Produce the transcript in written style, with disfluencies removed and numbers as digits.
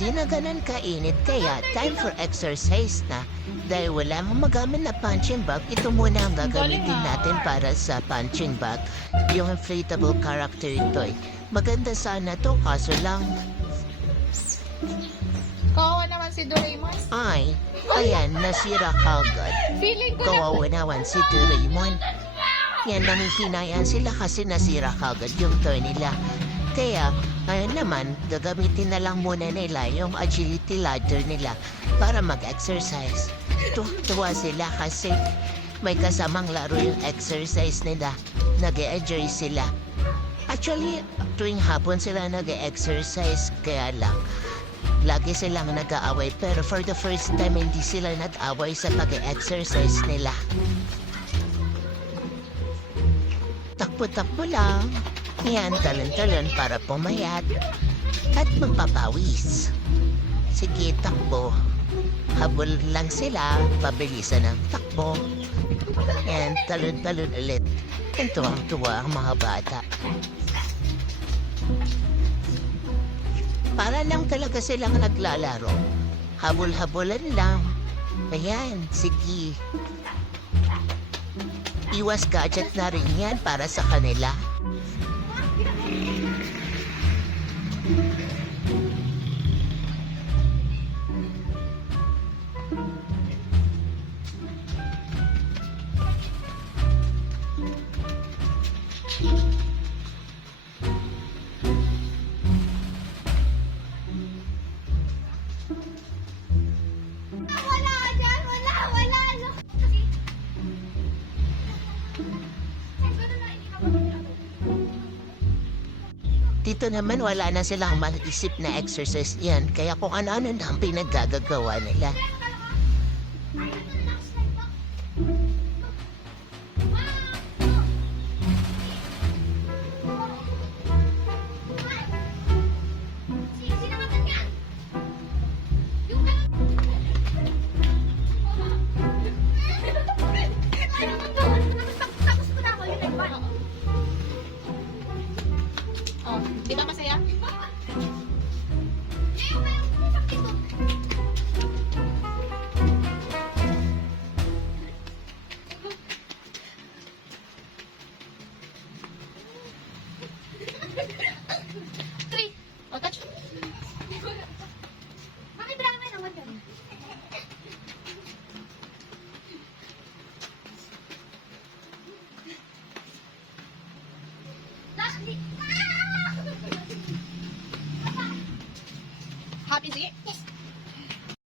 Hindi na ganun kainit kaya time for exercise na. Dahil wala mong magamit na punching bag, ito muna ang gagamitin natin para sa punching bag. Yung inflatable character toy. Maganda sana to kaso lang, Kawawa naman si Doraemon. ay, ayan, nasira kagad. Feeling ko na... Kawawa naman si Doraemon. Yan, nangihinayan sila kasi nasira kagad yung toy nila. Kaya, ngayon naman, gagamitin na lang muna nila yung agility ladder nila para mag-exercise. Tuwa sila kasi may kasamang laro yung exercise nila. Nag-e-enjoy sila. Actually, tuwing hapon sila nag-e-exercise, kaya lang, lagi silang nag-aaway. Pero for the first time, hindi sila nag-aaway sa pag-e-exercise nila. Takbo-takbo lang. Yan, talon-talon para pumayat at magpapawis. Sige, takbo. Habol lang sila, pabilisan ang takbo. Yan, talon-talon ulit. Tuwang-tuwa ang mga bata. Para lang talaga silang naglalaro. Habol-habulan lang. Ayan, sige. Iwas gadget na rin yan para sa kanila. Wala dyan! Wala! Wala! Dito naman wala na silang maisip na exercise yan. Kaya kung ano-ano na ang pinaggagawa nila. Oh, di ba masaya? Three. Oh, touch. Bakit drama naman ka? Happy, sige. Yes.